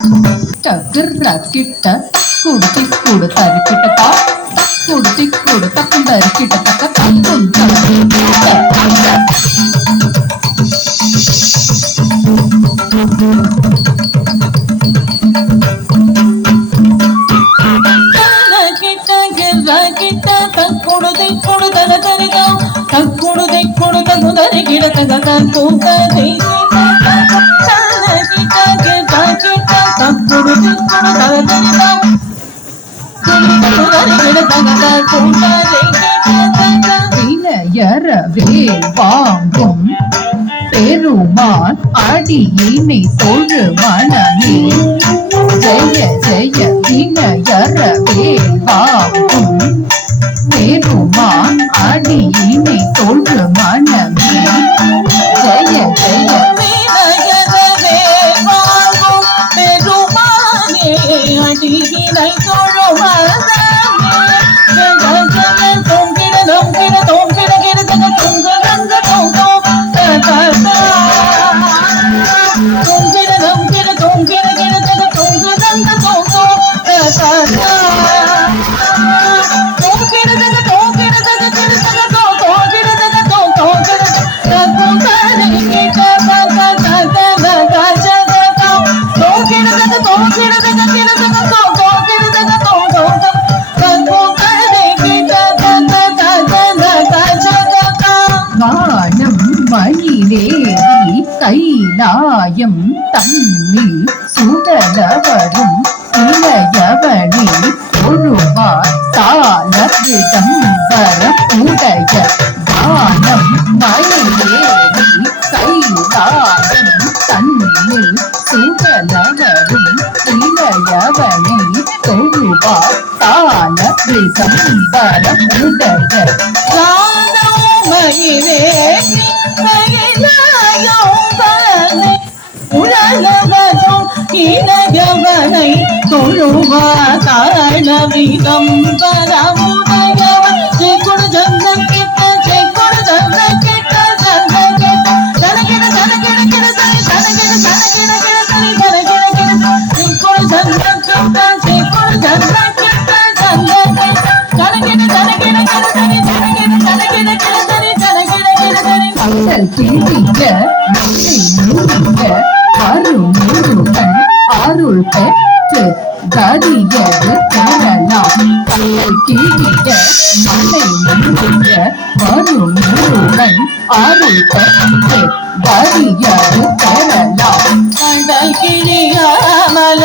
கிட்ட கிட்ட குடுத்தி குடு தரு கிட்ட குடுத்தி குடு தக்குந்தரு கிட்ட தக்க தக்குடுதை கொடுதல தருகா தக்குடுதை கொடுத முதறி கிடத்தக கற்பூக்கதை வாங்கும் பெருமான் அடியினை தொழு மனமே ஜெய ஜெய வினயரவே வாங்கும் பெருமான் அடியினை தொழு மனமே ஜெய ஜெய வினயரவே வாங்கும் பெருமானே அடியினை தொழு மனமே கைலாயம் தன்னில் சுடலவரும் இளையவனே ஒழுவார் தாள விடம்பர உடைய தானம் மயிலேறி கைலாயம் தன்னில் சுடலவரும் இளையவனே ஒழுவார் தாள விடம்பர உடைய மயிலேறி உலகவரும் இளையவனை தொழுவாதாளவிதம் பரமுடையவன் செக்குடு ஜந்தன் கிட்ட செக்குடு ஜந்தன் கிட்ட ஜந்தன் கிட்ட தனகிட தனகிட கிட தனி தனகிட தனகிட கிட தனி தனகிட கிட செக்குடு ஜந்தன் கிட்ட செக்குடு ஜந்தன் கிட்ட ஜந்தன் கிட்ட தனகிட தனகிட கிட தனி தனகிட தனகிட கிட தனி தனகிட கிட தனி அசல் கிழிக்க மூடிக்க அருமுருகன் அருள் பெற்று கரியது பெறலாம் கீழிய மலை முழுக வருமுருகன் அருள் பெற்று கரியது பெறலாம் கடல் கிளியாமல்